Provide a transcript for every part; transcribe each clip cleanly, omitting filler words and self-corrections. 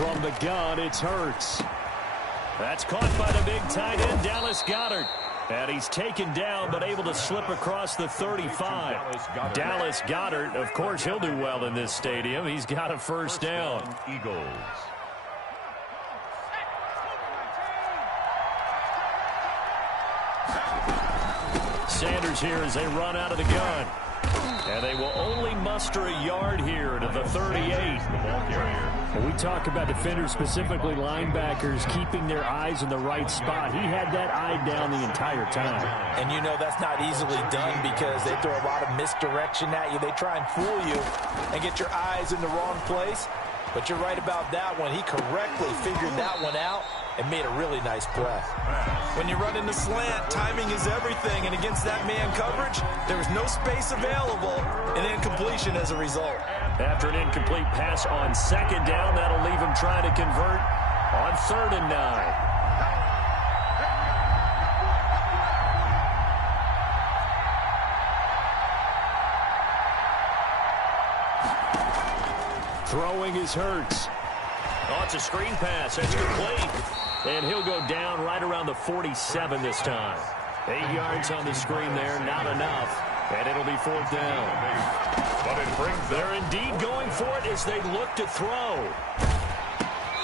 From the gun, it's Hurts. That's caught by the big tight end, Dallas Goedert. And he's taken down, but able to slip across the 35. Dallas Goedert, of course, he'll do well in this stadium. He's got a first down. Eagles. Sanders here as they run out of the gun. And they will only muster a yard here to the 38. When we talk about defenders, specifically linebackers, keeping their eyes in the right spot, he had that eye down the entire time. And you know that's not easily done because they throw a lot of misdirection at you. They try and fool you and get your eyes in the wrong place. But you're right about that one. He correctly figured that one out and made a really nice play. When you run in the slant, timing is everything. And against that man coverage, there was no space available, and incompletion as a result. After an incomplete pass on second down, that'll leave him trying to convert on 3rd and 9. Throwing is Hurts. Oh, it's a screen pass. That's complete. And he'll go down right around the 47 this time. 8 yards on the screen there, not enough. And it'll be 4th down. But it brings they're indeed going for it as they look to throw.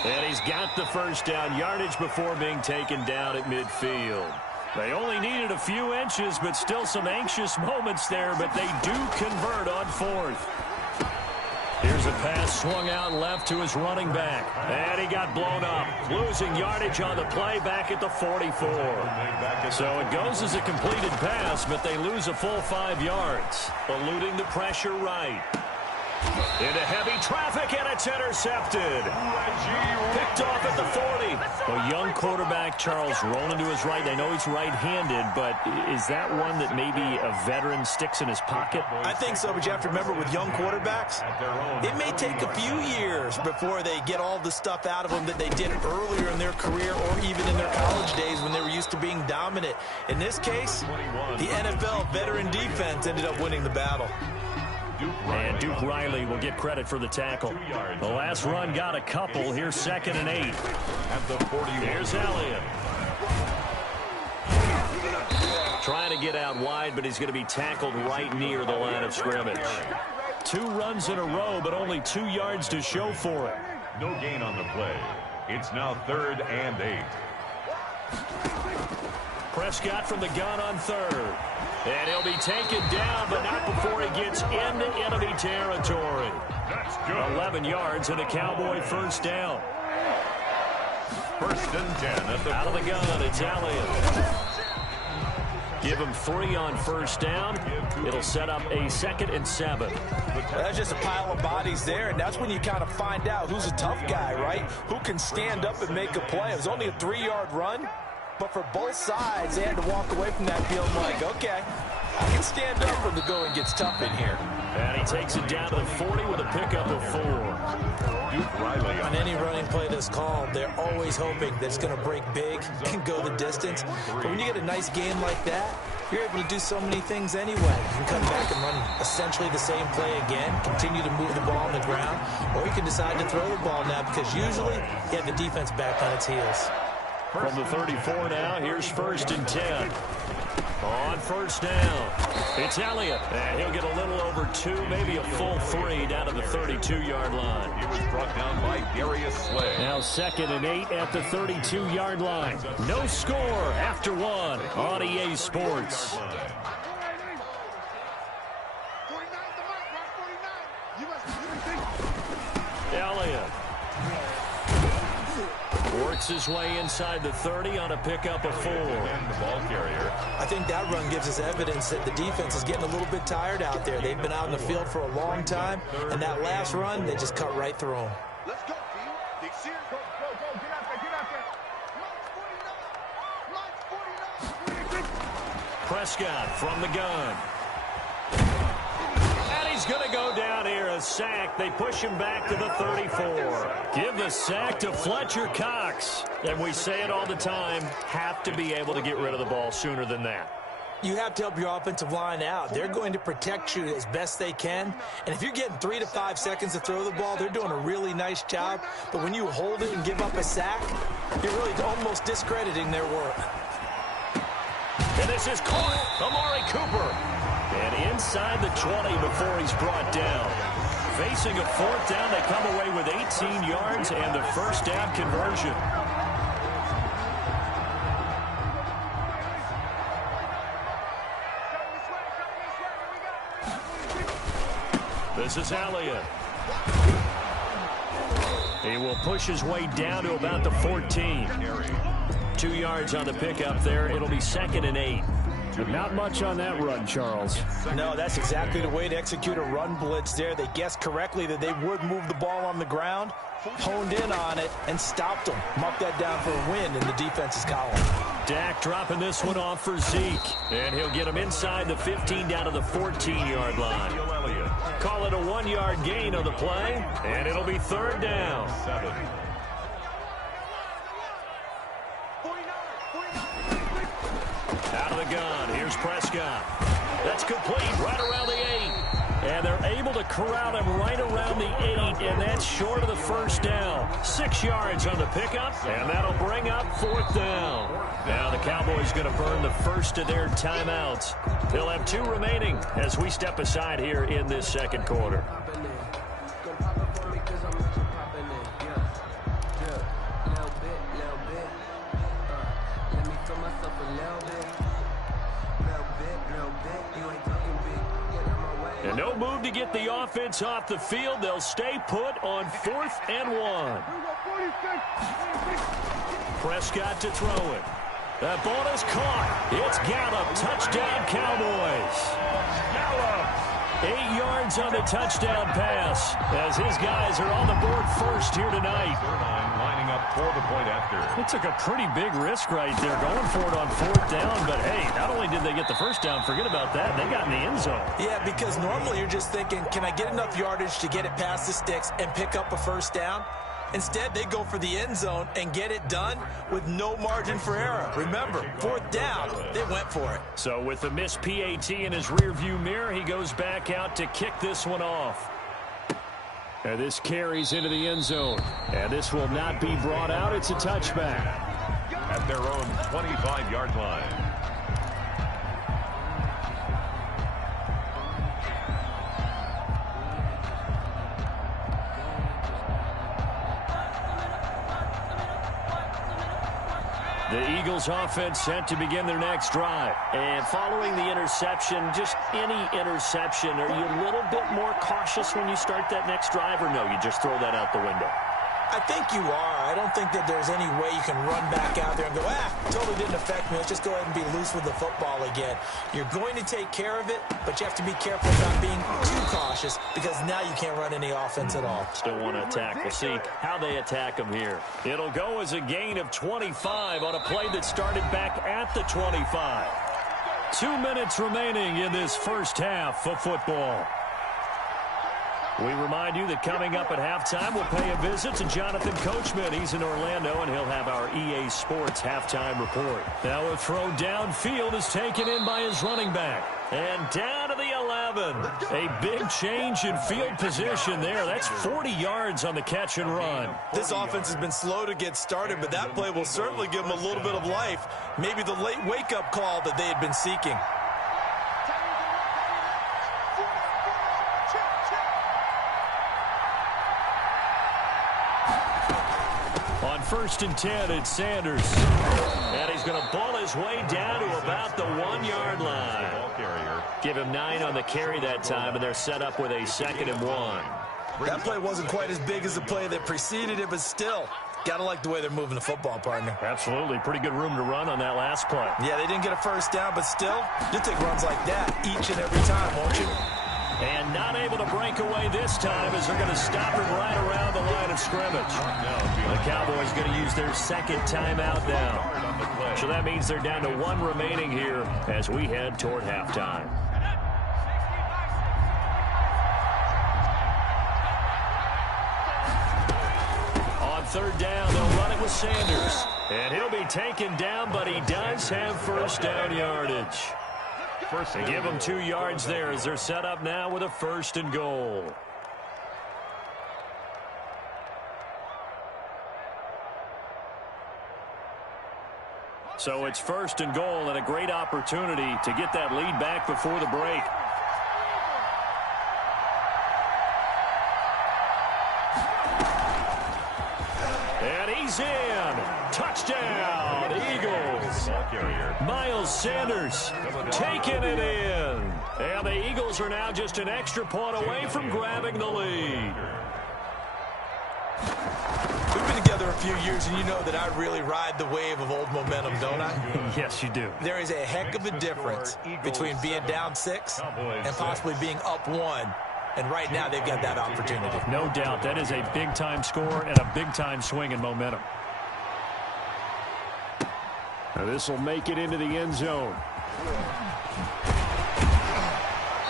And he's got the first down, yardage before being taken down at midfield. They only needed a few inches, but still some anxious moments there, but they do convert on 4th. Here's a pass swung out left to his running back. And he got blown up. Losing yardage on the play back at the 44. So it goes as a completed pass, but they lose a full 5 yards. Eluding the pressure right. Into heavy traffic, and it's intercepted. Picked off at the 40. A young quarterback, Charles, rolling to his right. I know he's right-handed, but is that one that maybe a veteran sticks in his pocket? I think so, but you have to remember with young quarterbacks, it may take a few years before they get all the stuff out of them that they did earlier in their career or even in their college days when they were used to being dominant. In this case, the NFL veteran defense ended up winning the battle. And Duke Riley will get credit for the tackle. The last run got a couple. Here's 2nd and 8. At the 40. Here's Elliott. Trying to get out wide, but he's going to be tackled right near the line of scrimmage. 2 runs in a row, but only 2 yards to show for it. No gain on the play. It's now 3rd and 8. Prescott from the gun on 3rd. And he'll be taken down, but not before he gets into enemy territory. That's good. 11 yards and a Cowboy first down. 1st and 10 at the out of the gun, it's Elliott. Give him 3 on first down. It'll set up a 2nd and 7. That's just a pile of bodies there, and that's when you kind of find out who's a tough guy, right? Who can stand up and make a play. It was only a 3-yard run. But for both sides, they had to walk away from that feeling like, okay, I can stand up when the going gets tough in here. And he takes it down to the 40 with a pickup of 4. Duke Riley. On any running play that's called, they're always hoping that it's going to break big and go the distance. But when you get a nice game like that, you're able to do so many things anyway. You can come back and run essentially the same play again, continue to move the ball on the ground, or you can decide to throw the ball now because usually you have the defense back on its heels. From the 34 now, here's 1st and 10. On first down, it's Elliott. And he'll get a little over 2, maybe a full 3 down to the 32-yard line. He was brought down by Darius Slay. Now 2nd and 8 at the 32-yard line. No score after 1 on EA Sports. Elliott works his way inside the 30 on a pickup of 4. And the ball carrier. I think that run gives us evidence that the defense is getting a little bit tired out there. They've been out in the field for a long time, and that last run, they just cut right through them. Let's go, team. Big series. Go, get out there, get out there. Launch 49. Prescott from the gun. And he's going to go down here, a sack. They push him back to the 34. Give the sack to Fletcher Cox. And we say it all the time, have to be able to get rid of the ball sooner than that. You have to help your offensive line out. They're going to protect you as best they can. And if you're getting 3 to 5 seconds to throw the ball, they're doing a really nice job. But when you hold it and give up a sack, you're really almost discrediting their work. And this is caught. Amari Cooper. And inside the 20 before he's brought down. Facing a 4th down, they come away with 18 yards and the first down conversion. This is Elliott. He will push his way down to about the 14. 2 yards on the pickup there. It'll be 2nd and 8. Not much on that run, Charles. No, that's exactly the way to execute a run blitz there. They guessed correctly that they would move the ball on the ground, honed in on it, and stopped them. Mark that down for a win in the defense's column. Dak dropping this one off for Zeke. And he'll get him inside the 15 down to the 14-yard line. Call it a 1-yard gain on the play, and it'll be 3rd down. Out of the gun, here's Prescott. That's complete right around the 8. And they're able to corral him right around the 8, and that's short of the first down. 6 yards on the pickup, and that'll bring up 4th down. Now the Cowboys going to burn the first of their timeouts. They'll have 2 remaining as we step aside here in this second quarter. And no move to get the offense off the field. They'll stay put on 4th and 1. Prescott to throw it. That ball is caught. It's Gallup. Touchdown, Cowboys. Gallup. 8 yards on the touchdown pass as his guys are on the board first here tonight. Lining up for the point after. It took a pretty big risk right there going for it on 4th down, but hey, not only did they get the first down, forget about that, they got in the end zone. Yeah, because normally you're just thinking, can I get enough yardage to get it past the sticks and pick up a first down? Instead, they go for the end zone and get it done with no margin for error. Remember, 4th down, they went for it. So with the missed PAT in his rearview mirror, he goes back out to kick this one off. And this carries into the end zone. And this will not be brought out. It's a touchback. At their own 25-yard line. The Eagles offense set to begin their next drive. And following the interception, just any interception, are you a little bit more cautious when you start that next drive, or no, you just throw that out the window? I think you are. I don't think that there's any way you can run back out there and go, totally didn't affect me. Let's just go ahead and be loose with the football again. You're going to take care of it, but you have to be careful about being too cautious because now you can't run any offense at all. Still want to attack. We'll see how they attack them here. It'll go as a gain of 25 on a play that started back at the 25. 2 minutes remaining in this first half of football. We remind you that coming up at halftime, we'll pay a visit to Jonathan Coachman. He's in Orlando, and he'll have our EA Sports halftime report. Now a throw downfield is taken in by his running back. And down to the 11. A big change in field position there. That's 40 yards on the catch and run. This offense has been slow to get started, but that play will certainly give them a little bit of life. Maybe the late wake-up call that they had been seeking. On 1st and 10, it's Sanders. And he's going to ball his way down to about the 1-yard line. Give him 9 on the carry that time, and they're set up with a 2nd and 1. That play wasn't quite as big as the play that preceded it, but still, got to like the way they're moving the football, partner. Absolutely. Pretty good room to run on that last play. Yeah, they didn't get a first down, but still, you'll take runs like that each and every time, won't you? And not able to break away this time as they're going to stop him right around the line of scrimmage. The Cowboys going to use their 2nd timeout now. So that means they're down to 1 remaining here as we head toward halftime. On 3rd down, they'll run it with Sanders. And he'll be taken down, but he does have first down yardage. They give them 2 yards there as they're set up now with a 1st and goal. So it's 1st and goal and a great opportunity to get that lead back before the break. And he's in. Touchdown, Eagles. Miles Sanders taking it in. And the Eagles are now just an extra point away from grabbing the lead. We've been together a few years, and you know that I really ride the wave of old momentum, don't I? Yes, you do. There is a heck of a difference between being down 6 and possibly being up 1. And right now, they've got that opportunity. No doubt. That is a big-time score and a big-time swing in momentum. Now this will make it into the end zone.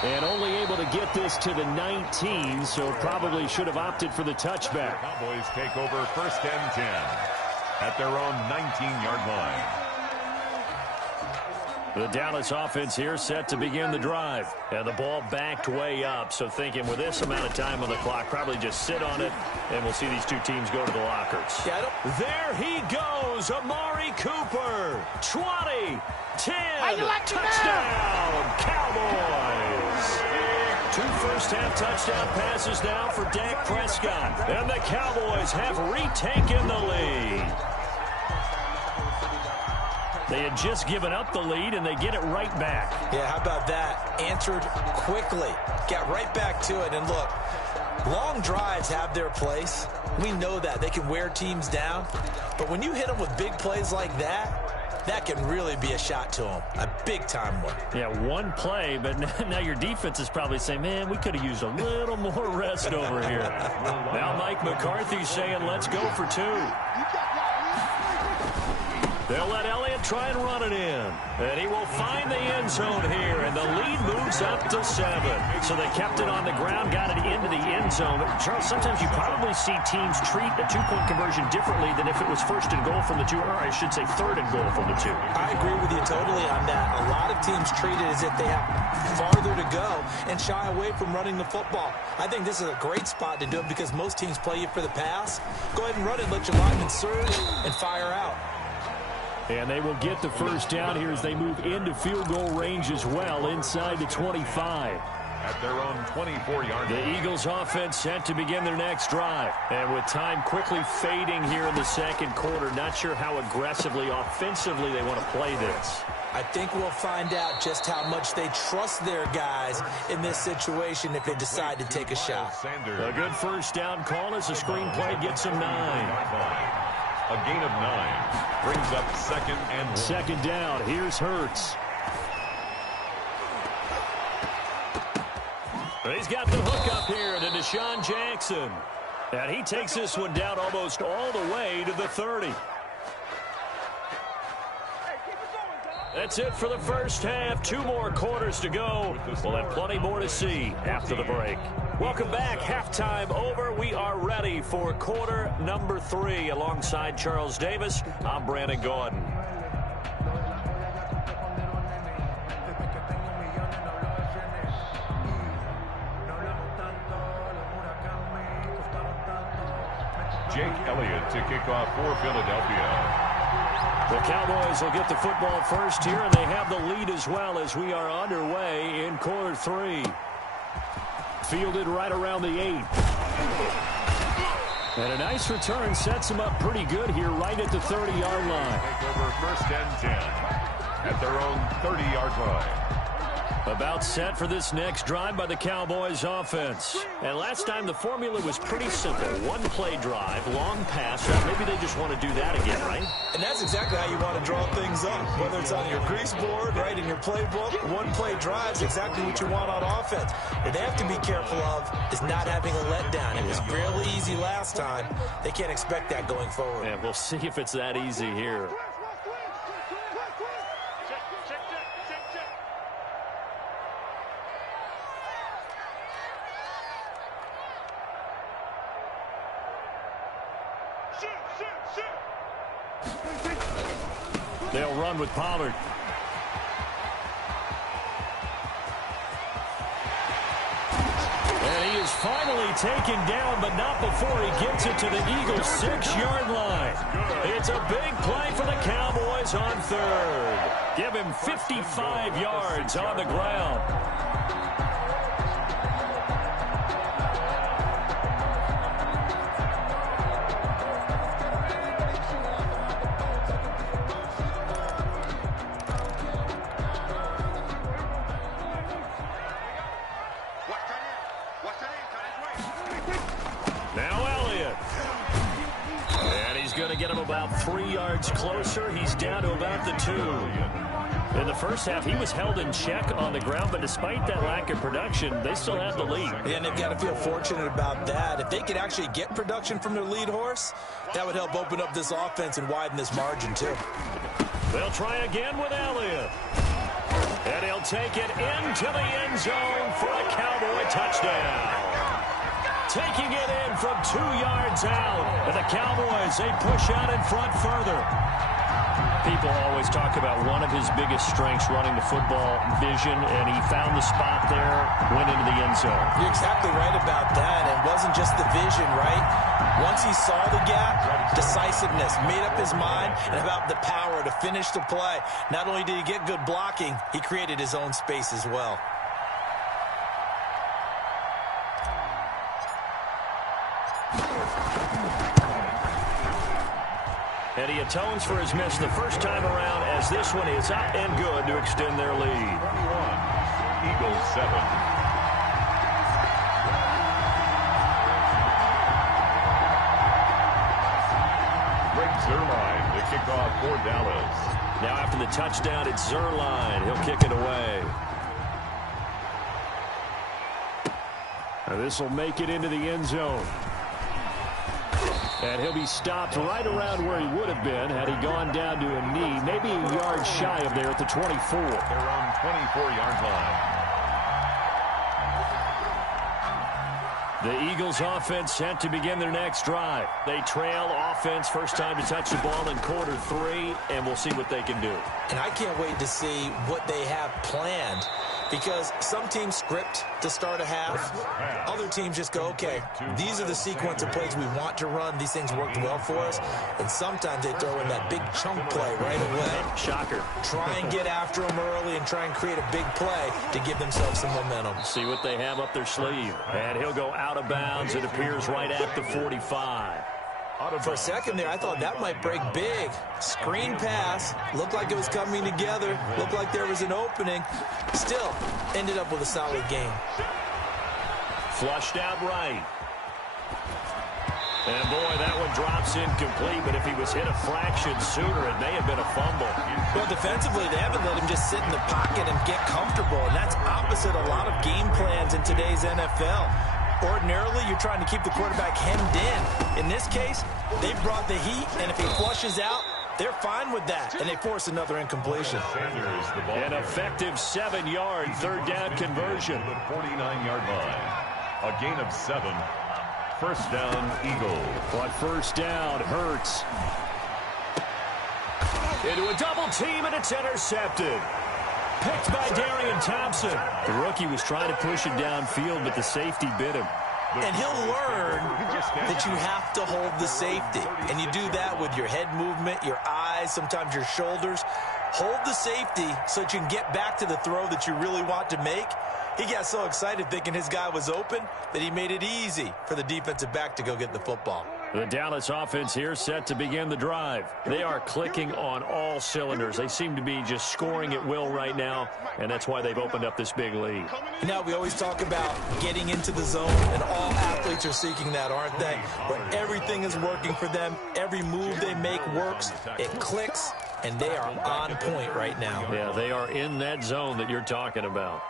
And only able to get this to the 19, so probably should have opted for the touchback. Cowboys take over 1st and 10 at their own 19-yard line. The Dallas offense here set to begin the drive. And the ball backed way up, so thinking with this amount of time on the clock, probably just sit on it, and we'll see these two teams go to the lockers. There he goes, Amari Cooper. 20, 10, touchdown, Cowboys. 2 first-half touchdown passes now for Dak Prescott. And the Cowboys have retaken the lead. They had just given up the lead, and they get it right back. Yeah, how about that? Answered quickly. Got right back to it. And look, long drives have their place. We know that. They can wear teams down. But when you hit them with big plays like that, that can really be a shot to them. A big-time one. Yeah, one play, but now your defense is probably saying, man, we could have used a little more rest over here. Now Mike McCarthy's saying, let's go for 2. They'll let Elliott try and run it in. And he will find the end zone here. And the lead moves up to 7. So they kept it on the ground, got it into the end zone. But Charles, sometimes you probably see teams treat a 2-point conversion differently than if it was 1st and goal from the 2, or I should say 3rd and goal from the 2. I agree with you totally on that. A lot of teams treat it as if they have farther to go and shy away from running the football. I think this is a great spot to do it because most teams play you for the pass. Go ahead and run it, let your linemen surge, and fire out. And they will get the 1st down here as they move into field goal range as well, inside the 25. At their own 24-yard line. The Eagles offense set to begin their next drive. And with time quickly fading here in the 2nd quarter, not sure how aggressively, offensively they want to play this. I think we'll find out just how much they trust their guys in this situation if they decide to take a shot. A good 1st down call as the screen play gets them 9. A gain of 9 brings up 2nd and 1. 2nd down. Here's Hurts. He's got the hook up here to Deshaun Jackson. And he takes this one down almost all the way to the 30. That's it for the 1st half. 2 more quarters to go. We'll have plenty more to see after the break. Welcome back. Halftime over. We are ready for quarter number 3. Alongside Charles Davis, I'm Brandon Gordon. Jake Elliott to kick off for Philadelphia. The Cowboys will get the football first here, and they have the lead as well as we are underway in quarter 3. Fielded right around the 8. And a nice return sets them up pretty good here right at the 30-yard line. Take over 1st and 10 at their own 30-yard line. About set for this next drive by the Cowboys offense. And last time the formula was pretty simple. 1-play drive, long pass. Maybe they just want to do that again, right? And that's exactly how you want to draw things up. Whether it's on your grease board, right, in your playbook, 1-play drive is exactly what you want on offense. What they have to be careful of is not having a letdown. It was fairly easy last time. They can't expect that going forward. And we'll see if it's that easy here. They'll run with Pollard. Finally taken down, but not before he gets it to the Eagles' 6-yard line. It's a big play for the Cowboys on third. Give him 55 yards on the ground. Get him about 3 yards closer. He's down to about the 2. In the first half, he was held in check on the ground, but despite that lack of production, they still have the lead. And they've got to feel fortunate about that. If they could actually get production from their lead horse, that would help open up this offense and widen this margin, too. They'll try again with Elliott. And he'll take it into the end zone for a Cowboy touchdown. Taking it in from 2 yards out. And the Cowboys, they push out in front further. People always talk about one of his biggest strengths running the football, vision, and he found the spot there, went into the end zone. You're exactly right about that. It wasn't just the vision, right? Once he saw the gap, decisiveness, made up his mind, and about the power to finish the play. Not only did he get good blocking, he created his own space as well. And he atones for his miss the first time around as this one is up and good to extend their lead. 21, Eagles 7. Greg Zuerlein, the kickoff for Dallas. Now after the touchdown, it's Zuerlein. He'll kick it away. This will make it into the end zone. And he'll be stopped right around where he would have been had he gone down to a knee, maybe a yard shy of there at the 24. Their own 24-yard line. The Eagles offense set to begin their next drive. They trail offense, first time to touch the ball in quarter 3, and we'll see what they can do. And I can't wait to see what they have planned. Because some teams script to start a half. Other teams just go, okay, these are the sequence of plays we want to run. These things worked well for us. And sometimes they throw in that big chunk play right away. Shocker. Try and get after them early and try and create a big play to give themselves some momentum. See what they have up their sleeve. And he'll go out of bounds. It appears right at the 45. For a second there, I thought that might break big. Screen pass. Looked like it was coming together. Looked like there was an opening. Still, ended up with a solid game. Flushed out right. And, boy, that one drops incomplete. But if he was hit a fraction sooner, it may have been a fumble. Well, defensively, they haven't let him just sit in the pocket and get comfortable. And that's opposite a lot of game plans in today's NFL. Ordinarily, you're trying to keep the quarterback hemmed in. In this case, they brought the heat, and if he flushes out, they're fine with that, and they force another incompletion. An effective 7-yard third down conversion. The 49-yard line. A gain of 7. First down, Eagles. But first down hurts. Into a double team, and it's intercepted. Picked by Darian Thompson. The rookie was trying to push it downfield, but the safety bit him. And he'll learn that you have to hold the safety. And you do that with your head movement, your eyes, sometimes your shoulders. Hold the safety so that you can get back to the throw that you really want to make. He got so excited thinking his guy was open that he made it easy for the defensive back to go get the football. The Dallas offense here set to begin the drive. They are clicking on all cylinders. They seem to be just scoring at will right now, and that's why they've opened up this big lead. Now, we always talk about getting into the zone, and all athletes are seeking that, aren't they? Where everything is working for them. Every move they make works. It clicks, and they are on point right now. Yeah, they are in that zone that you're talking about.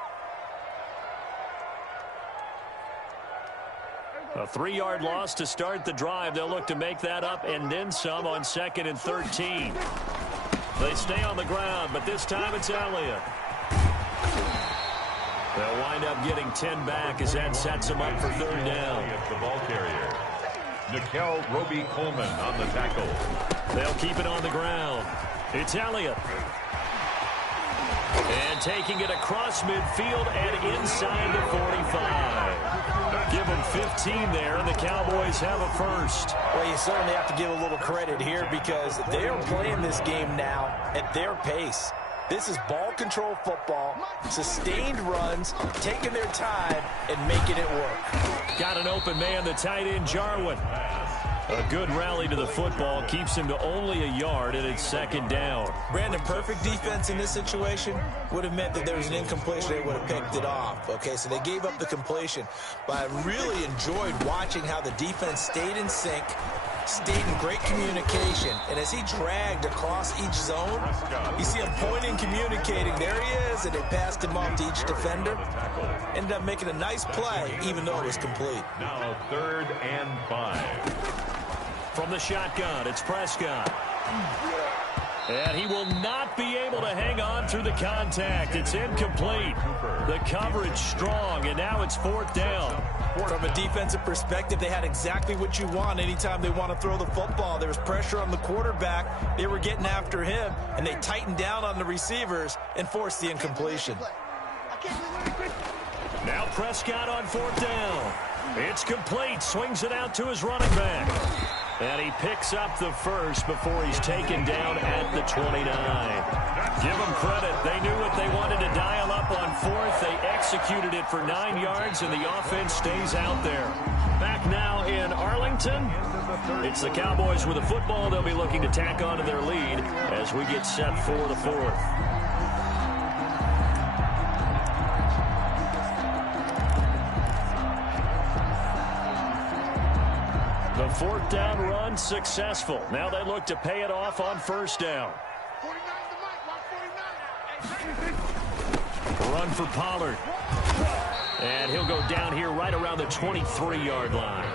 A 3-yard loss to start the drive. They'll look to make that up and then some on 2nd and 13. They stay on the ground, but this time it's Elliott. They'll wind up getting 10 back as that sets them up for third down. The ball carrier. Nickel Roby-Coleman on the tackle. They'll keep it on the ground. It's Elliott. And taking it across midfield and inside the 45. Give him 15 there, and the Cowboys have a first. Well, you certainly have to give a little credit here because they are playing this game now at their pace. This is ball control football, sustained runs, taking their time, and making it work. Got an open man, the tight end, Jarwin. A good rally to the football keeps him to only a yard, and it's second down. Brandon, perfect defense in this situation would have meant that there was an incompletion. They would have picked it off. Okay, so they gave up the completion. But I really enjoyed watching how the defense stayed in sync, stayed in great communication. And as he dragged across each zone, you see him pointing, communicating. There he is, and they passed him off to each defender. Ended up making a nice play, even though it was complete. Now 3rd and 5. From the shotgun, it's Prescott. And he will not be able to hang on through the contact. It's incomplete. The coverage strong, and now it's 4th down. From a defensive perspective, they had exactly what you want anytime they want to throw the football. There was pressure on the quarterback. They were getting after him, and they tightened down on the receivers and forced the incompletion. Now Prescott on 4th down. It's complete. Swings it out to his running back. And he picks up the first before he's taken down at the 29. Give them credit. They knew what they wanted to dial up on 4th. They executed it for 9 yards, and the offense stays out there. Back now in Arlington. It's the Cowboys with the football. They'll be looking to tack on to their lead as we get set for the 4th. The 4th down run successful. Now they look to pay it off on 1st down. Run for Pollard. And he'll go down here right around the 23-yard line.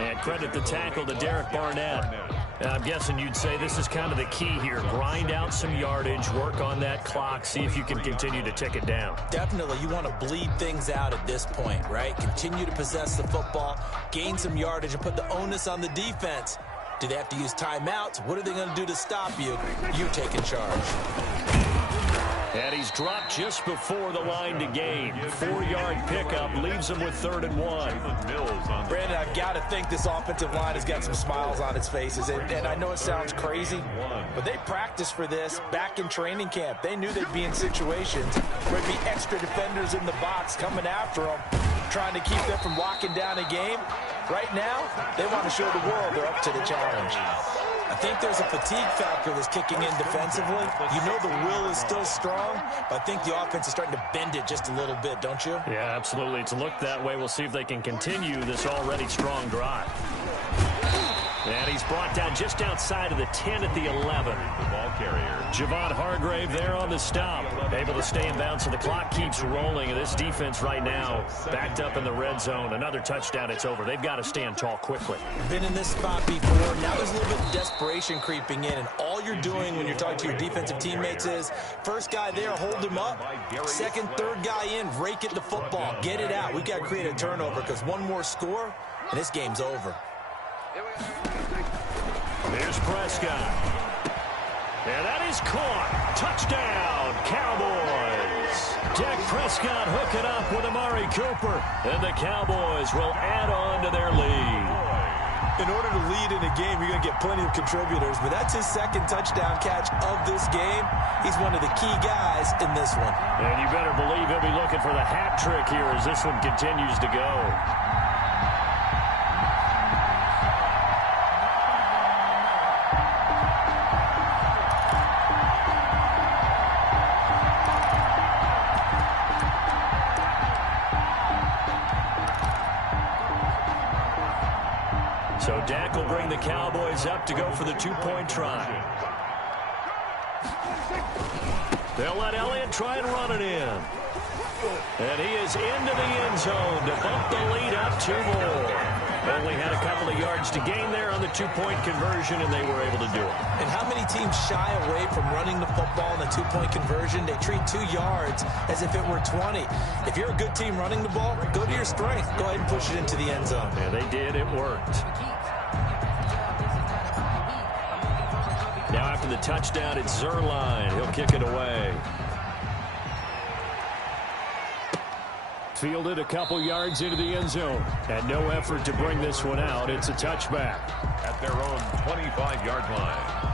And credit the tackle to Derek Barnett. I'm guessing you'd say this is kind of the key here. Grind out some yardage, work on that clock, see if you can continue to tick it down. Definitely, you want to bleed things out at this point, right? Continue to possess the football, gain some yardage, and put the onus on the defense. Do they have to use timeouts? What are they going to do to stop you? You're taking charge. And he's dropped just before the line to gain. 4-yard pickup leaves him with 3rd and 1. Brandon, I've got to think this offensive line has got some smiles on its faces. And I know it sounds crazy, but they practiced for this back in training camp. They knew they'd be in situations where there'd be extra defenders in the box coming after them, trying to keep them from locking down a game. Right now, they want to show the world they're up to the challenge. I think there's a fatigue factor that's kicking in defensively. You know the will is still strong, but I think the offense is starting to bend it just a little bit, don't you? Yeah, absolutely. It's looked that way. We'll see if they can continue this already strong drive. And he's brought down just outside of the 10 at the 11. The ball carrier. Javon Hargrave there on the stop. Able to stay in bounds, so the clock keeps rolling. And this defense right now backed up in the red zone. Another touchdown, it's over. They've got to stand tall quickly. Been in this spot before. Now there's a little bit of desperation creeping in. And all you're doing when you're talking to your defensive teammates is, first guy there, hold him up. Second, third guy in, rake at the football. Get it out. We've got to create a turnover because one more score, and this game's over. Here's Prescott. And that is caught. Touchdown, Cowboys. Dak Prescott hooking up with Amari Cooper. And the Cowboys will add on to their lead. In order to lead in a game, you're going to get plenty of contributors. But that's his second touchdown catch of this game. He's one of the key guys in this one. And you better believe he'll be looking for the hat trick here as this one continues to go. So Dak will bring the Cowboys up to go for the two-point try. They'll let Elliott try and run it in. And he is into the end zone to bump the lead up 2 more. Only had a couple of yards to gain there on the two-point conversion, and they were able to do it. And how many teams shy away from running the football in the two-point conversion? They treat 2 yards as if it were 20. If you're a good team running the ball, go to your strength. Go ahead and push it into the end zone. And they did. It worked. Now after the touchdown, it's Zerline. He'll kick it away. fielded a couple yards into the end zone. And no effort to bring this one out. It's a touchback. At their own 25-yard line.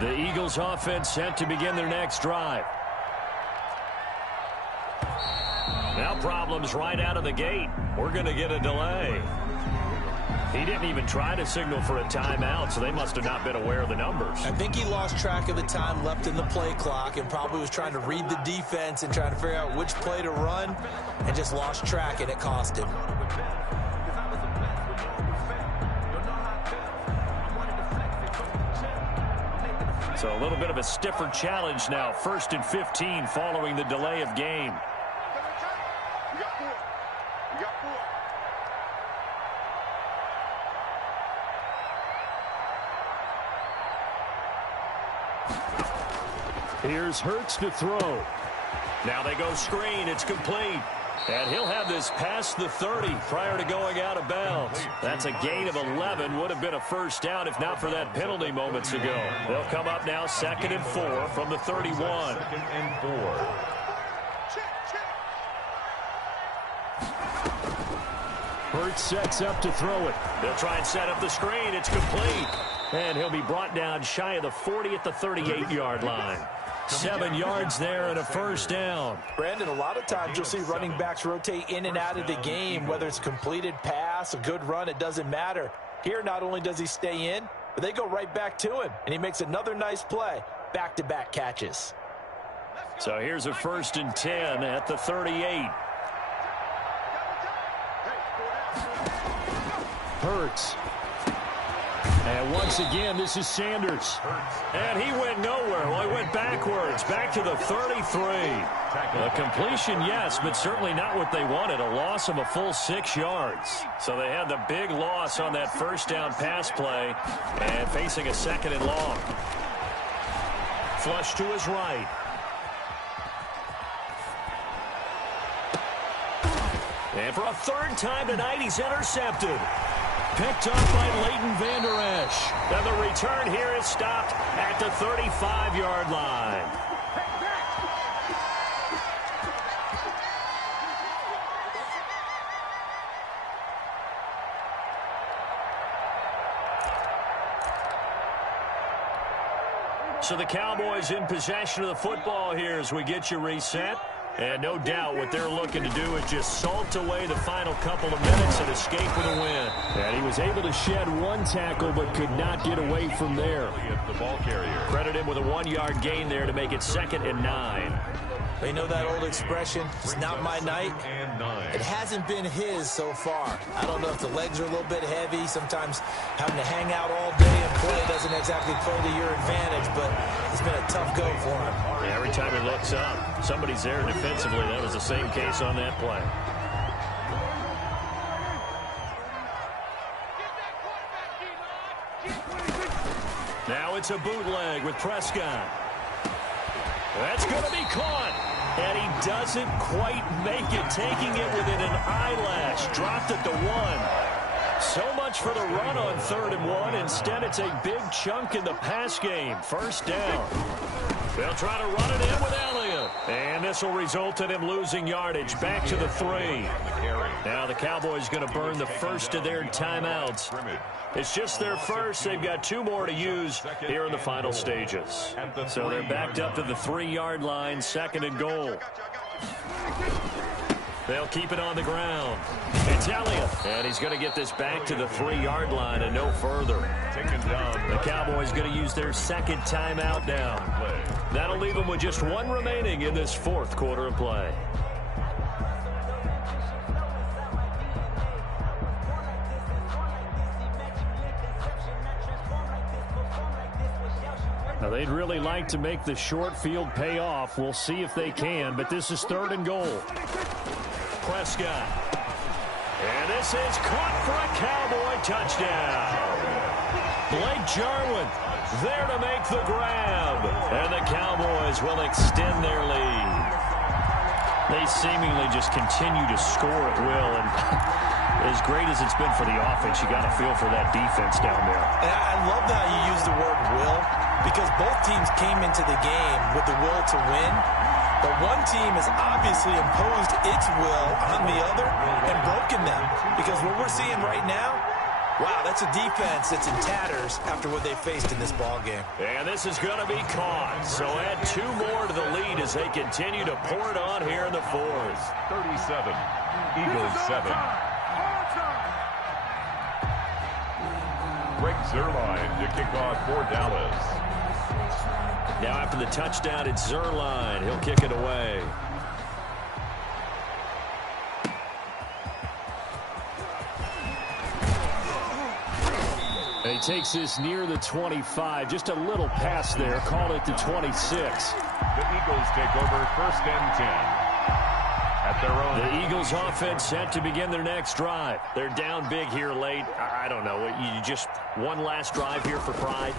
The Eagles offense set to begin their next drive. Now problems right out of the gate. We're going to get a delay. He didn't even try to signal for a timeout, so they must have not been aware of the numbers. I think he lost track of the time left in the play clock and probably was trying to read the defense and trying to figure out which play to run and just lost track, and it cost him. So a little bit of a stiffer challenge now. 1st and 15 following the delay of game. Here's Hurts to throw. Now they go screen. It's complete. And he'll have this past the 30 prior to going out of bounds. That's a gain of 11. Would have been a first down if not for that penalty moments ago. They'll come up now 2nd and 4 from the 31. 2nd and 4. Hurts sets up to throw it. They'll try and set up the screen. It's complete. And he'll be brought down shy of the 40 at the 38-yard line. 7 yards there and a first down. Brandon, a lot of times you'll see running backs rotate in and out of the game, whether it's completed pass, a good run, it doesn't matter. Here, not only does he stay in, but they go right back to him, and he makes another nice play. Back-to-back catches. So here's a 1st and 10 at the 38. Hurts. And once again, this is Sanders. And he went nowhere. Well, he went backwards, back to the 33. A completion, yes, but certainly not what they wanted. A loss of a full 6 yards. So they had the big loss on that first down pass play and facing a 2nd and long. Flush to his right. And for a 3rd time tonight, he's intercepted. Picked up by Leighton Vander Esch. And the return here is stopped at the 35-yard line. So the Cowboys in possession of the football here as we get you reset. And no doubt what they're looking to do is just salt away the final couple of minutes and escape with a win. And he was able to shed 1 tackle but could not get away from there. The ball carrier. Credit him with a 1-yard gain there to make it 2nd and 9. They know that old expression, it's not my night. It hasn't been his so far. I don't know if the legs are a little bit heavy. Sometimes having to hang out all day and play doesn't exactly play to your advantage, but it's been a tough go for him. Yeah, every time he looks up, somebody's there defensively. That was the same case on that play. Now it's a bootleg with Prescott. That's going to be caught. And he doesn't quite make it, taking it within an eyelash. Dropped at the 1. So much for the run on 3rd and 1. Instead, it's a big chunk in the pass game. First down. They'll try to run it in with Elliott. And this will result in him losing yardage. Back to the 3. Now the Cowboys going to burn the first of their timeouts. It's just their first. They've got 2 more to use here in the final stages. So they're backed up to the 3-yard line, 2nd and goal. They'll keep it on the ground. It's Elliott. And he's going to get this back to the 3-yard line and no further. Taken down. The Cowboys going to use their 2nd timeout now. That'll leave them with just 1 remaining in this 4th quarter of play. They'd really like to make the short field pay off. We'll see if they can, but this is 3rd and goal. Prescott. And this is caught for a Cowboy touchdown. Blake Jarwin there to make the grab. And the Cowboys will extend their lead. They seemingly just continue to score at will. And as great as it's been for the offense, you got to feel for that defense down there. And I love how you use the word will, because both teams came into the game with the will to win. But one team has obviously imposed its will on the other and broken them. Because what we're seeing right now, wow, that's a defense that's in tatters after what they faced in this ballgame. And this is going to be caught. So add 2 more to the lead as they continue to pour it on here in the 4th. 37, Eagles 7. Greg Zuerlein to kick off for Dallas. Now after the touchdown, it's Zuerlein. He'll kick it away. And he takes this near the 25. Just a little pass there. Call it the 26. The Eagles take over 1st and 10. At their own. The Eagles offense set to begin their next drive. They're down big here late. I don't know. You just one last drive here for pride?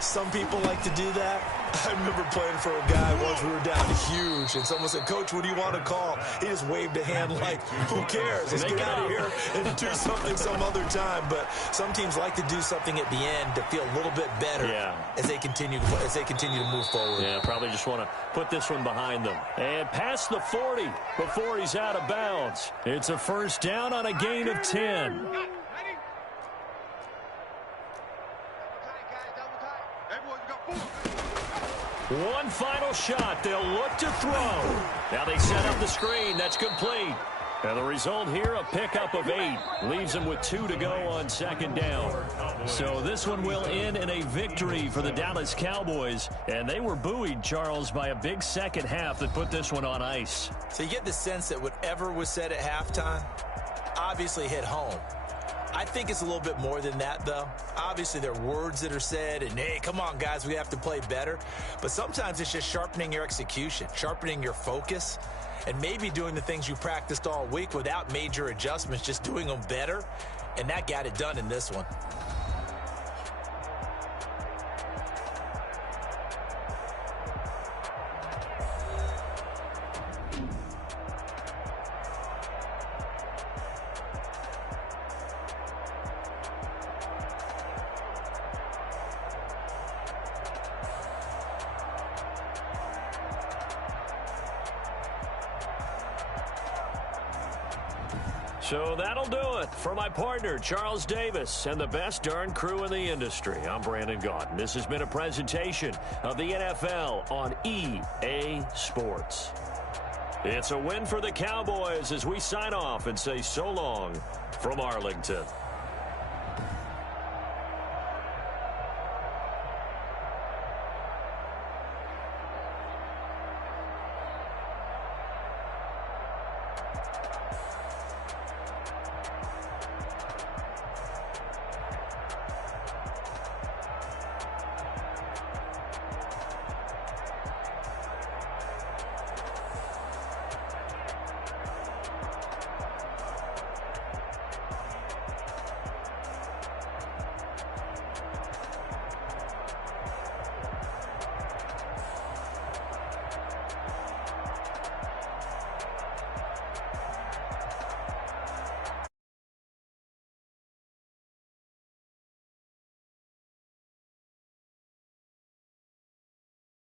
Some people like to do that. I remember playing for a guy once. We were down huge, and someone said, "Coach, what do you want to call?" He just waved a hand like, who cares? Let's get out of here and do something some other time. But some teams like to do something at the end to feel a little bit better as they continue to move forward. Yeah, probably just want to put this one behind them. And past the 40 before he's out of bounds. It's a 1st down on a gain of 10. One final shot. They'll look to throw. Now they set up the screen. That's complete. And the result here, a pickup of 8. Leaves them with 2 to go on 2nd down. So this one will end in a victory for the Dallas Cowboys. And they were buoyed, Charles, by a big second half that put this one on ice. So you get the sense that whatever was said at halftime obviously hit home. I think it's a little bit more than that, though. Obviously, there are words that are said, and, hey, come on, guys, we have to play better. But sometimes it's just sharpening your execution, sharpening your focus, and maybe doing the things you practiced all week without major adjustments, just doing them better, and that got it done in this one. So that'll do it for my partner, Charles Davis, and the best darn crew in the industry. I'm Brandon Gaudin. This has been a presentation of the NFL on EA Sports. It's a win for the Cowboys as we sign off and say so long from Arlington.